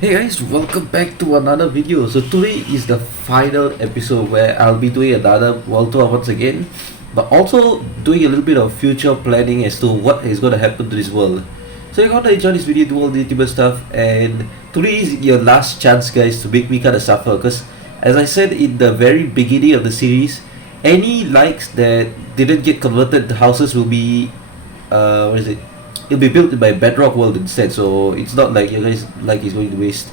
Hey guys, welcome back to another video. So today is the final episode where I'll be doing another world tour once again, but also doing a little bit of future planning as to what is going to happen to this world. So you're gonna enjoy this video, do all the YouTuber stuff, and today is your last chance, guys, to make me kind of suffer. Because as I said in the very beginning of the series, any likes that didn't get converted to houses will be, what is it? It'll be built in my bedrock world instead, so it's not like you guys like is going to waste.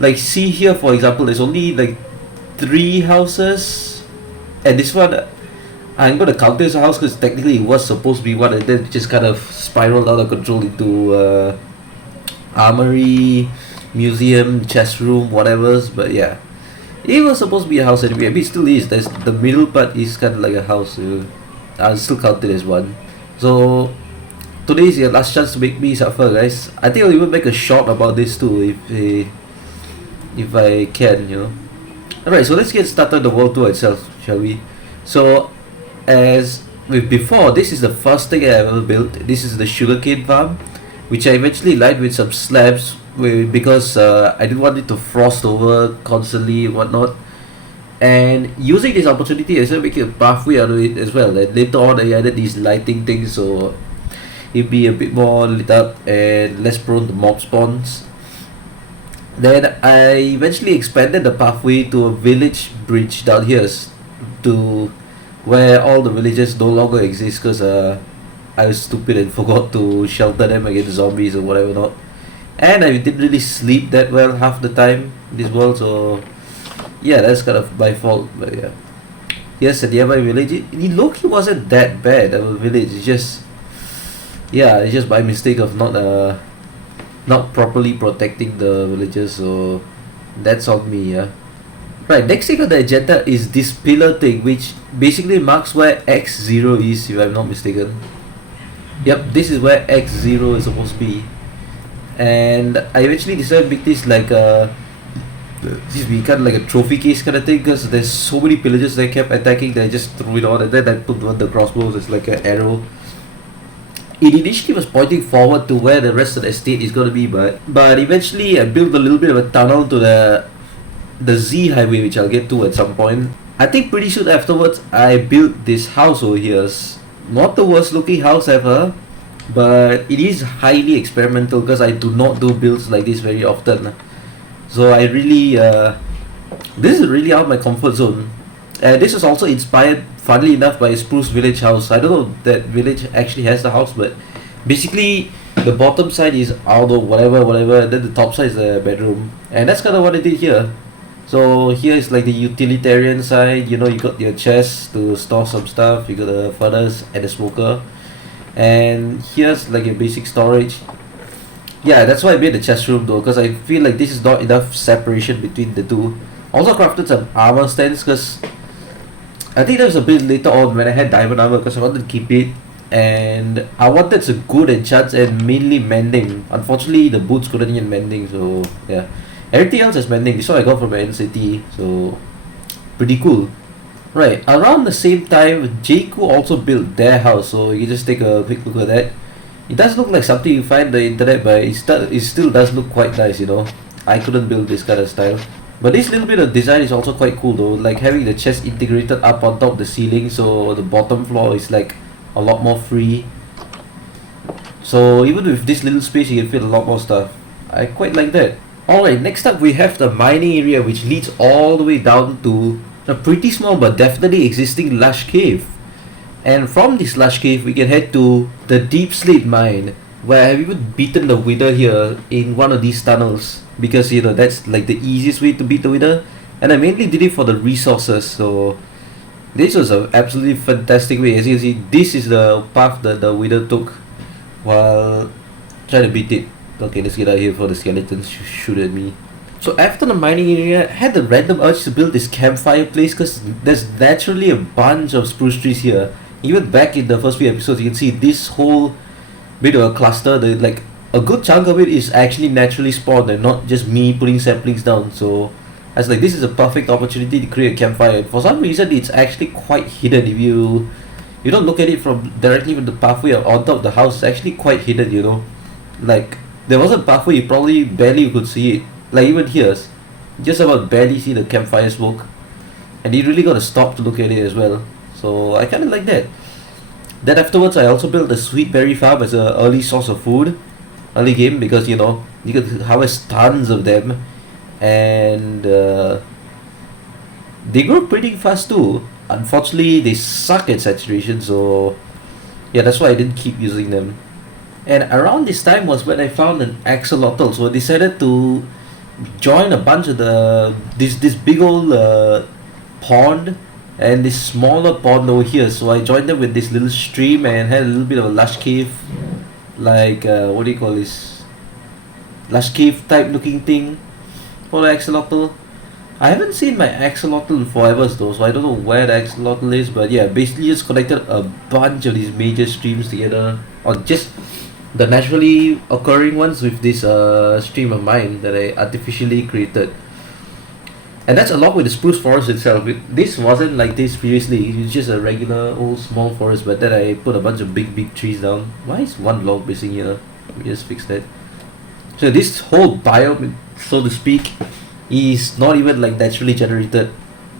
Like, see here for example, there's only like 3 houses, and this one I'm gonna count this house because technically it was supposed to be one, and then it just kind of spiraled out of control into armory, museum, chest room, whatever's. But yeah, it was supposed to be a house anyway. I mean, it still is. There's the middle part is kind of like a house. I'll still count it as one. So today is your last chance to make me suffer, guys. I think I'll even make a short about this too, if I can, Alright, so let's get started the world tour itself, shall we? So, as with before, this is the first thing I ever built. This is the sugarcane farm, which I eventually lined with some slabs because I didn't want it to frost over constantly and whatnot. And using this opportunity, I started making a pathway out of it as well. And later on, I added these lighting things, so it'd be a bit more lit up and less prone to mob spawns. Then I eventually expanded the pathway to a village bridge down here to where all the villages no longer exist because I was stupid and forgot to shelter them against zombies or whatever not. And I didn't really sleep that well half the time in this world, so yeah, that's kind of my fault. But yeah, yes, a nearby village. It low-key wasn't that bad of a village. It's just by mistake of not properly protecting the villagers, so that's on me. Right, next thing on the agenda is this pillar thing, which basically marks where X0 is, if I'm not mistaken. Yep, this is where X0 is supposed to be. And I eventually decided to make this like this be kind of like a trophy case kind of thing, because there's so many pillagers that kept attacking that I just threw it on, and then I put one of the crossbows as like an arrow. It initially was pointing forward to where the rest of the estate is going to be, but eventually I built a little bit of a tunnel to the Z highway, which I'll get to at some point. I think pretty soon afterwards I built this house over here. It's not the worst looking house ever, but it is highly experimental because I do not do builds like this very often. So I really this is really out of my comfort zone. This was also inspired, funnily enough, by a Spruce Village house. I don't know if that village actually has the house, but basically the bottom side is outdoor, whatever, and then the top side is the bedroom. And that's kind of what I did here. So here is like the utilitarian side. You got your chest to store some stuff, you got the furnace and the smoker. And here's like your basic storage. Yeah, that's why I made the chest room though, because I feel like this is not enough separation between the two. Also crafted some armor stands because I think that was a bit later on when I had diamond armor, because I wanted to keep it, and I wanted some good enchants and mainly mending. Unfortunately, the boots couldn't get mending, so yeah. Everything else is mending. This one I got from NCT, so pretty cool. Right, around the same time, Jayku also built their house, so you can just take a quick look at that. It does look like something you find on the internet, but it still does look quite nice, I couldn't build this kind of style. But this little bit of design is also quite cool though, like having the chest integrated up on top of the ceiling, so the bottom floor is like a lot more free. So even with this little space you can fit a lot more stuff. I quite like that. Alright, next up we have the mining area, which leads all the way down to a pretty small but definitely existing lush cave. And from this lush cave we can head to the deep slate mine, where I've even beaten the wither here in one of these tunnels, because that's like the easiest way to beat the wither, and I mainly did it for the resources. So this was an absolutely fantastic way. As you can see, this is the path that the wither took while trying to beat it. Okay, let's get out of here before the skeletons shoot at me. So after the mining area, I had the random urge to build this campfire place because there's naturally a bunch of spruce trees here. Even back in the first few episodes, you can see this whole bit of a cluster. Like a good chunk of it is actually naturally spawned and not just me putting saplings down. So I was like, this is a perfect opportunity to create a campfire. For some reason, it's actually quite hidden. If you don't look at it from directly from the pathway or on top of the house, it's actually quite hidden. Like there was a pathway, you probably barely could see it. Like even here, just about barely see the campfire smoke, and you really got to stop to look at it as well. So I kind of like that. Then afterwards, I also built a sweet berry farm as an early source of food, early game, because you know you could harvest tons of them, and they grow pretty fast too. Unfortunately, they suck at saturation, so yeah, that's why I didn't keep using them. And around this time was when I found an axolotl, so I decided to join a bunch of this big old pond and this smaller pond over here. So I joined them with this little stream and had a little bit of a lush cave, like what do you call this? Lush cave type looking thing for the axolotl. I haven't seen my axolotl in forever though, so I don't know where the axolotl is. But yeah, basically just connected a bunch of these major streams together, or just the naturally occurring ones with this stream of mine that I artificially created. And that's along with the spruce forest itself. This wasn't like this previously. It was just a regular old small forest, but then I put a bunch of big trees down. Why is one log missing here? Let me just fix that. So this whole biome, so to speak, is not even like naturally generated.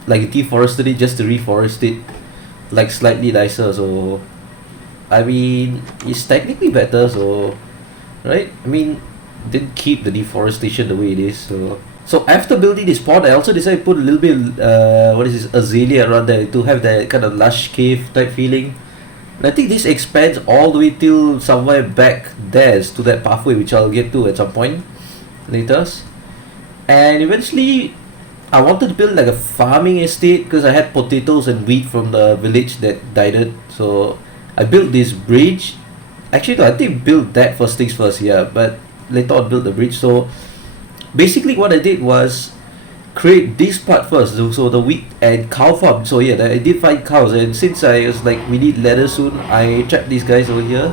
Like deforested it just to reforest it, like slightly nicer. So I mean, it's technically better. So right? I mean, didn't keep the deforestation the way it is. So after building this pond, I also decided to put a little bit what is this, azalea around there to have that kind of lush cave type feeling. And I think this expands all the way till somewhere back there to that pathway, which I'll get to at some point later. And eventually I wanted to build like a farming estate because I had potatoes and wheat from the village that died. So I built this bridge. Actually no, I think build that first things first, yeah, but later on build the bridge. So basically what I did was create this part first, so the wheat and cow farm. So yeah, I did find cows, and since I was like we need leather soon, I trapped these guys over here.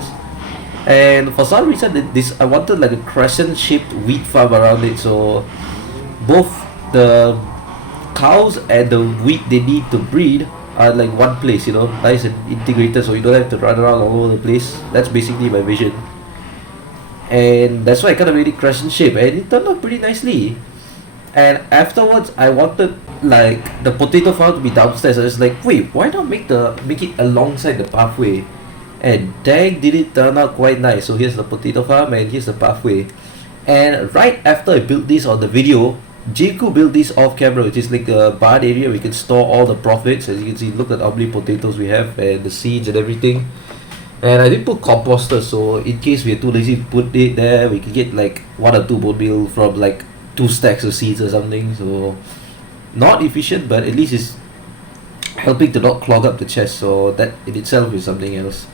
And for some reason this I wanted like a crescent shaped wheat farm around it, so both the cows and the wheat they need to breed are like one place, you know, nice and integrated, so you don't have to run around all over the place. That's basically my vision, and that's why I kind of made it crescent shape, and it turned out pretty nicely. And afterwards I wanted like the potato farm to be downstairs. I was like, wait, why not make it alongside the pathway? And dang, did it turn out quite nice. So here's the potato farm and here's the pathway. And right after I built this on the video, Jaku built this off camera, which is like a barn area we can store all the profits. As you can see, look at how many potatoes we have and the seeds and everything. And I didn't put composter, so in case we are too lazy to put it there, we can get like 1 or 2 bone meal from like 2 stacks of seeds or something. So not efficient, but at least it's helping to not clog up the chest, so that in itself is something else.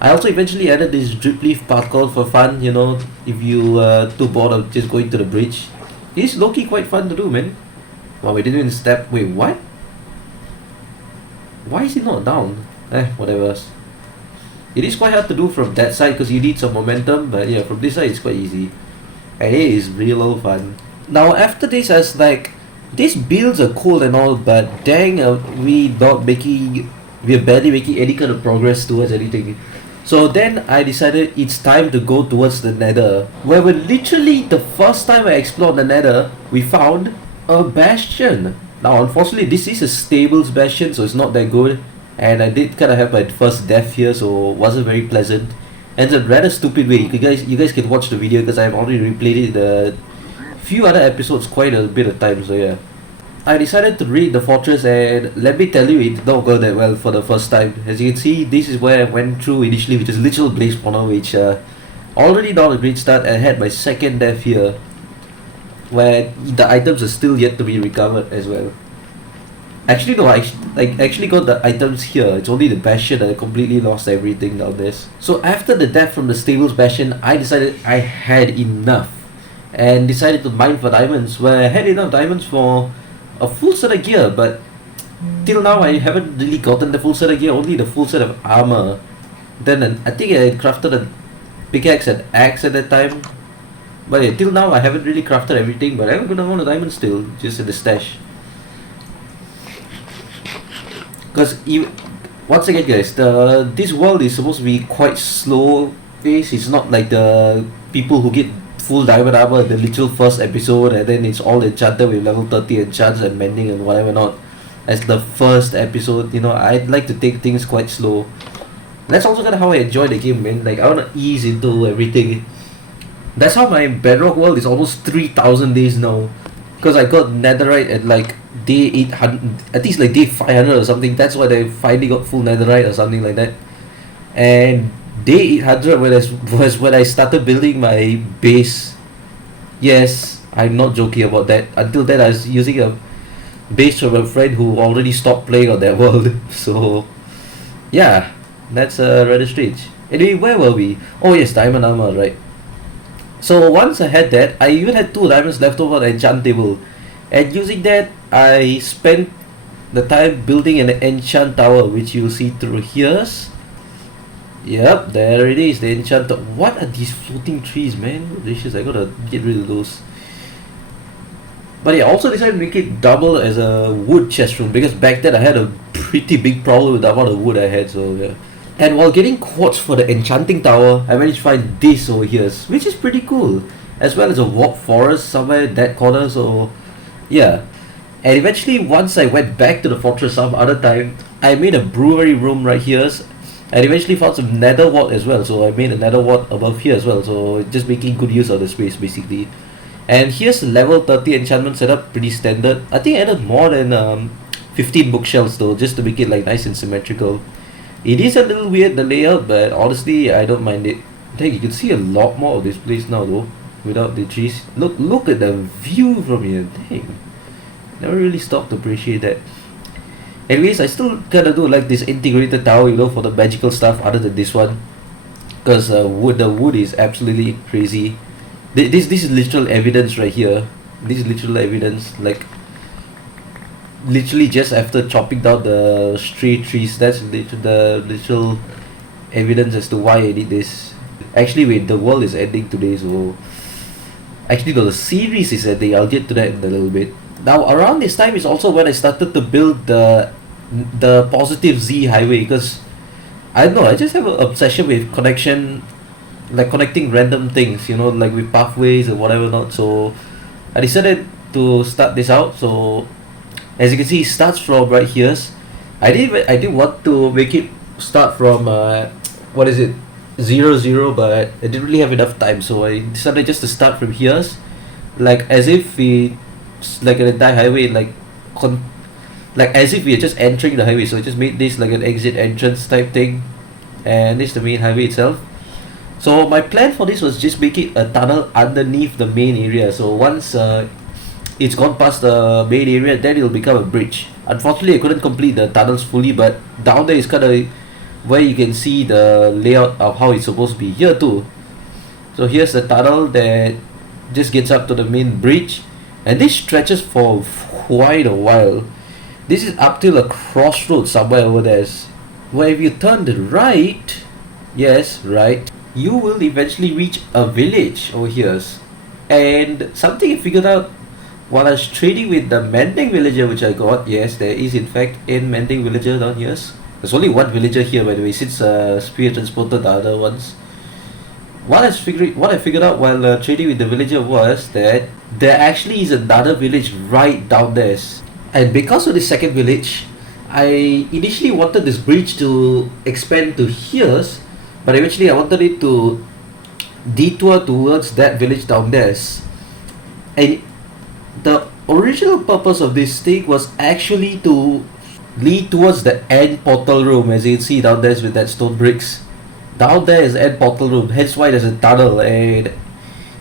I also eventually added this drip leaf parkour for fun, you know, if you too bored of just going to the bridge. It's low-key quite fun to do, man. Wow, we didn't even step. Wait, what? Why is it not down? Whatever. It is quite hard to do from that side because you need some momentum, but yeah, from this side it's quite easy. And it is real old fun. Now after this, I was like, these builds are cool and all, but dang, we are barely making any kind of progress towards anything. So then I decided it's time to go towards the nether, where we literally, the first time I explored the nether, we found a bastion. Now unfortunately this is a stables bastion, so it's not that good, and I did kind of have my first death here, so it wasn't very pleasant. And it's a rather stupid way. You guys can watch the video because I've already replayed it a few other episodes quite a bit of time, so yeah. I decided to raid the fortress, and let me tell you, it did not go that well for the first time. As you can see, this is where I went through initially, which is literal blaze spawner, which already not a great start. I had my second death here, where the items are still yet to be recovered as well. Actually no, I actually got the items here. It's only the bastion that I completely lost everything down there. So after the death from the stables bastion, I decided I had enough, and decided to mine for diamonds, where I had enough diamonds for a full set of gear, but till now I haven't really gotten the full set of gear, only the full set of armor. Then I think I crafted a pickaxe and axe at that time, but yeah, till now I haven't really crafted everything, but I'm gonna want a diamond still, just in the stash. Because once again guys, this world is supposed to be quite slow paced. It's not like the people who get full diamond armor the literal first episode, and then it's all enchanted with level 30 enchants and mending and whatever not as the first episode. You know, I'd like to take things quite slow. That's also kind of how I enjoy the game, man. Like, I want to ease into everything. That's how my Bedrock world is almost 3,000 days now. Because I got netherite at like day 800, I think it's like day 500 or something. That's why I finally got full netherite or something like that. And day 800 was when I started building my base. Yes, I'm not joking about that. Until then I was using a base from a friend who already stopped playing on that world. So yeah, that's rather strange. Anyway, where were we? Oh yes, diamond armor, right. So once I had that, I even had 2 diamonds left over on the enchant table. And using that, I spent the time building an enchant tower, which you'll see through here. Yep, there it is, the enchant tower. What are these floating trees, man? Delicious, I gotta get rid of those. But yeah, also decided to make it double as a wood chest room, because back then I had a pretty big problem with the amount of wood I had, so yeah. And while getting quartz for the enchanting tower, I managed to find this over here, which is pretty cool. As well as a warp forest somewhere in that corner, so yeah. And eventually, once I went back to the fortress some other time, I made a brewery room right here. And eventually found some nether wart as well, so I made a nether wart above here as well, so just making good use of the space basically. And here's the level 30 enchantment setup, pretty standard. I think I added more than 15 bookshelves though, just to make it like nice and symmetrical. It is a little weird, the layout, but honestly I don't mind it. Dang, you can see a lot more of this place now though, without the trees. Look at the view from here. Dang, never really stopped to appreciate that. Anyways, I still kinda do like this integrated tower, you know, for the magical stuff other than this one. Because the wood is absolutely crazy. This is literal evidence right here. This is literal evidence, like literally just after chopping down the stray trees. That's the literal evidence as to why I did this. Actually wait, the world is ending today, so actually no, the series is ending. I'll get to that in a little bit. Now around this time is also when I started to build the positive Z highway, because I don't know, I just have an obsession with connecting random things, you know, like with pathways or whatever not. So I decided to start this out. So as you can see, it starts from right here. I did want to make it start from 0, but I didn't really have enough time, so I decided just to start from here, like as if it's like an entire highway, like as if we are just entering the highway. So I just made this like an exit entrance type thing, and this is the main highway itself. So my plan for this was just making a tunnel underneath the main area. So once it's gone past the main area, then it'll become a bridge. Unfortunately, I couldn't complete the tunnels fully, but down there is kind of where you can see the layout of how it's supposed to be here too. So here's the tunnel that just gets up to the main bridge, and this stretches for quite a while. This is up till a crossroad somewhere over there, where if you turn to the right, yes, right, you will eventually reach a village over here. And something I figured out while I was trading with the mending villager, which I got, yes, there is in fact a mending villager down here. There's only one villager here, by the way, since Spear transported the other ones. What I figured out while trading with the villager was that there actually is another village right down there. And because of the second village, I initially wanted this bridge to expand to here, but eventually I wanted it to detour towards that village down there. And the original purpose of this thing was actually to lead towards the end portal room, as you can see down there with that stone bricks. Down there is the end portal room, hence why there's a tunnel, and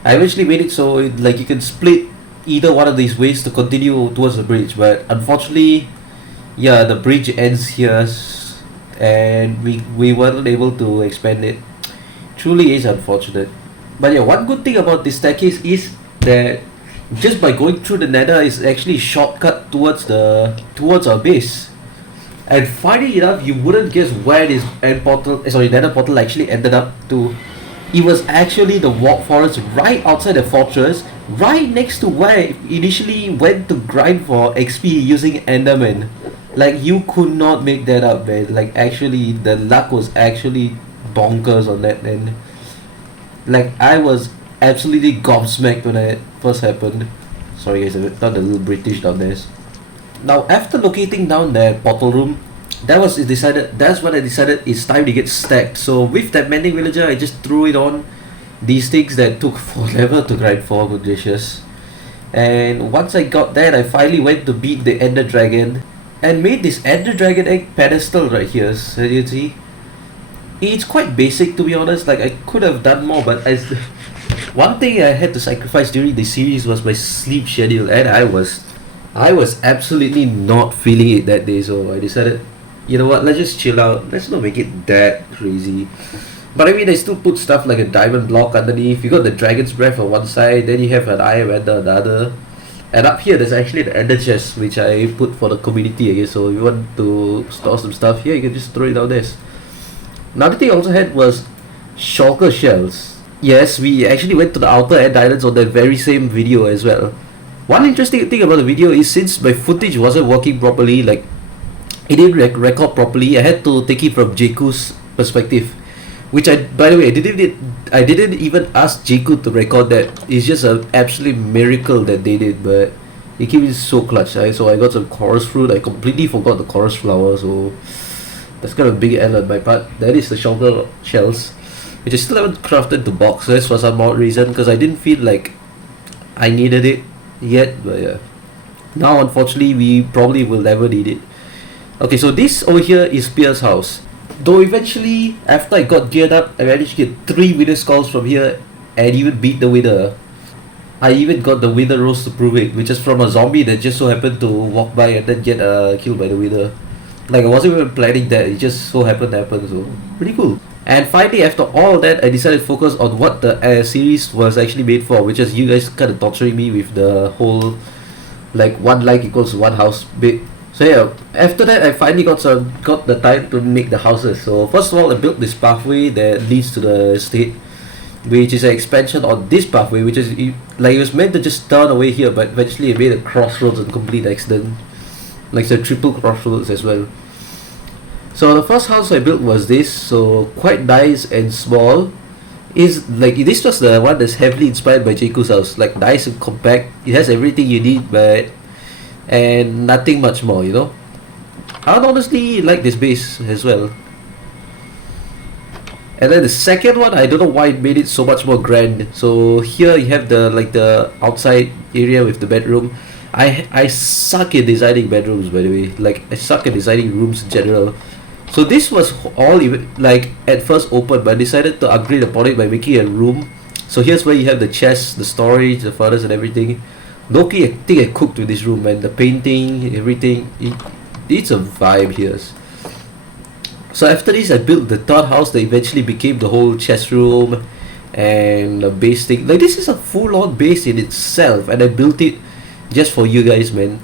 I eventually made it so like you can split either one of these ways to continue towards the bridge. But unfortunately, yeah, the bridge ends here, and we weren't able to expand it. Truly is unfortunate. But yeah, one good thing about this staircase is that just by going through the nether is actually a shortcut towards our base. And funny enough, you wouldn't guess where this nether portal actually ended up to. It was actually the warp forest right outside the fortress, right next to where I initially went to grind for XP using Enderman. Like, you could not make that up, man. Like, actually, the luck was actually bonkers on that end. Like, I was absolutely gobsmacked when it first happened. Sorry guys, I thought a little British down there. Now after locating down the portal room, that's when I decided it's time to get stacked. So with that mending villager, I just threw it on these things that took forever to grind for, good gracious. And once I got that, I finally went to beat the Ender Dragon and made this Ender Dragon egg pedestal right here. So you see, it's quite basic to be honest. Like I could have done more, but as one thing I had to sacrifice during the series was my sleep schedule, and I was absolutely not feeling it that day. So I decided, you know what, let's just chill out. Let's not make it that crazy. But I mean, I still put stuff like a diamond block underneath. You got the dragon's breath on one side, then you have an iron ender on the other. And up here, there's actually the ender chest, which I put for the community, I guess. So if you want to store some stuff here, you can just throw it down there. Another thing I also had was shulker shells. Yes, we actually went to the outer end islands on that very same video as well. One interesting thing about the video is since my footage wasn't working properly, like it didn't record properly, I had to take it from Jakku's perspective. Which by the way, I didn't even ask Jakku to record that. It's just an absolute miracle that they did, but it came in so clutch. So I got some chorus fruit. I completely forgot the chorus flower, so that's kind of a big L on my part. That is the shulker shells, which I still haven't crafted the boxes for some odd reason because I didn't feel like I needed it yet. But yeah, now unfortunately we probably will never need it. Okay, so this over here is Pierre's house. Though eventually, after I got geared up, I managed to get 3 winner skulls from here and even beat the winner. I even got the winner rose to prove it, which is from a zombie that just so happened to walk by and then get killed by the winner. Like I wasn't even planning that, it just so happened to happen, so pretty cool. And finally, after all that, I decided to focus on what the series was actually made for, which is you guys kind of torturing me with the whole like one like equals one house bit. So yeah, after that I finally got the time to make the houses. So first of all, I built this pathway that leads to the estate, which is an expansion on this pathway, which is like it was meant to just turn away here, but eventually it made a crossroads on complete accident, like the triple crossroads as well. So the first house I built was this, so quite nice and small. Is like this was the one that's heavily inspired by Jakku's house, like nice and compact. It has everything you need, but and nothing much more, you know. I would honestly like this base as well. And then the second one, I don't know why it made it so much more grand. So here you have the outside area with the bedroom. I suck at designing bedrooms, by the way. Like I suck at designing rooms in general. So this was all even like at first open, but I decided to upgrade upon it by making a room. So here's where you have the chest, the storage, the furnace, and everything. Loki, I think I cooked with this room, and the painting, everything, it's a vibe here. So after this, I built the third house that eventually became the whole chest room and the base thing. Like this is a full-on base in itself, and I built it just for you guys, man.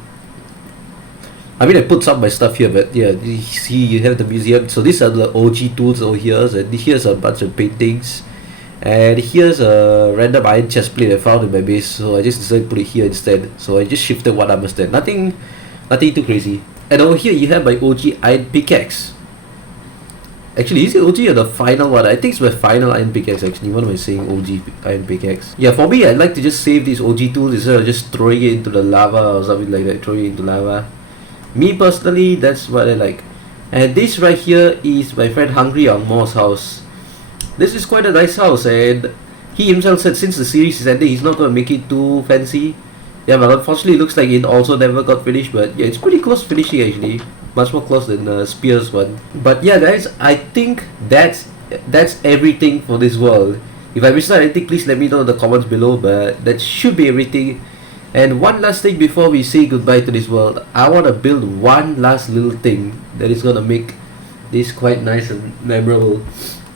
I mean, I put some of my stuff here, but yeah, you see, you have the museum. So these are the OG tools over here, and here's a bunch of paintings. And here's a random iron chest plate I found in my base, so I just decided to put it here instead. So I just shifted one armor stand. Nothing too crazy. And over here you have my OG iron pickaxe. Actually, is it OG or the final one? I think it's my final iron pickaxe actually. What am I saying? OG iron pickaxe. Yeah, for me, I like to just save these OG tools instead of just throwing it into the lava or something like that. Throwing it into lava. Me personally, that's what I like. And this right here is my friend Hungry Angmo's house. This is quite a nice house, and he himself said since the series is ending, he's not going to make it too fancy. Yeah, but unfortunately it looks like it also never got finished, but yeah, it's pretty close to finishing actually. Much more close than Spears one. But yeah guys, I think that's everything for this world. If I missed out anything, please let me know in the comments below, but that should be everything. And one last thing before we say goodbye to this world, I want to build one last little thing that is going to make this quite nice and memorable.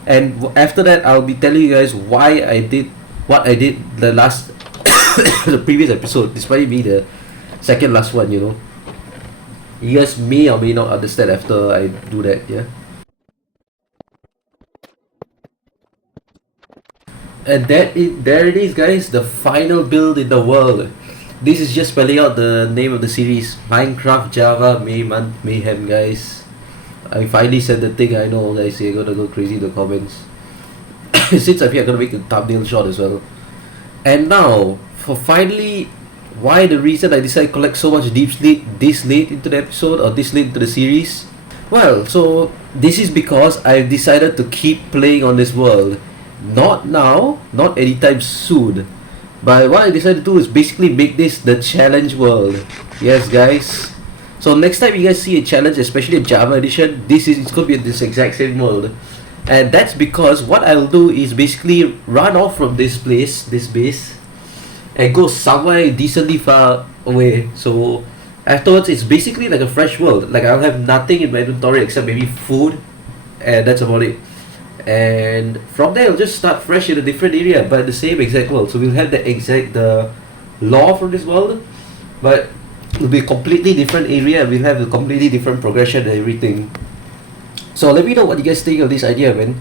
And after that, I'll be telling you guys why I did what I did the last the previous episode, despite being the second last one, you know. You guys may or may not understand after I do that, yeah. And there it is guys, the final build in the world. This is just spelling out the name of the series, Minecraft Java Mayhem guys. I finally said the thing I know guys, you're gonna go crazy in the comments. Since I'm here, I'm gonna make the thumbnail short as well. And now, for finally, why the reason I decided to collect so much deep sleep this late into the episode or this late into the series? Well, so this is because I've decided to keep playing on this world. Not now, not anytime soon. But what I decided to do is basically make this the challenge world. Yes, guys. So next time you guys see a challenge, especially a Java edition, it's gonna be in this exact same world. And that's because what I'll do is basically run off from this place, this base, and go somewhere decently far away. So afterwards, it's basically like a fresh world. Like I'll have nothing in my inventory except maybe food, and that's about it. And from there, I'll just start fresh in a different area, but the same exact world. So we'll have the law from this world, but it'll be a completely different area. We'll have a completely different progression and everything. So let me know what you guys think of this idea, man.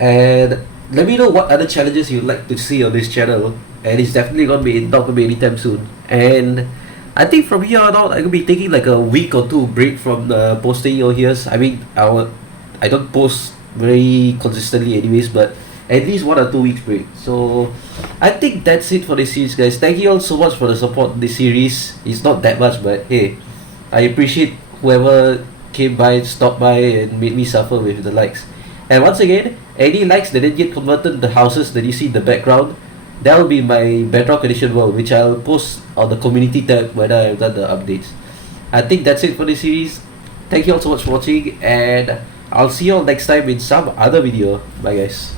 And let me know what other challenges you'd like to see on this channel. And it's definitely not gonna be anytime soon. And I think from here on out, I'm gonna be taking like a week or two break from the posting over here. I mean, I don't post very consistently, anyways, but at least 1 or 2 weeks break. So I think that's it for this series, guys. Thank you all so much for the support in this series. It's not that much, but hey, I appreciate whoever came by, stopped by, and made me suffer with the likes. And once again, any likes that didn't get converted to the houses that you see in the background, that will be my Bedrock Edition world, which I'll post on the community tab when I've done the updates. I think that's it for this series. Thank you all so much for watching, and I'll see you all next time in some other video. Bye, guys.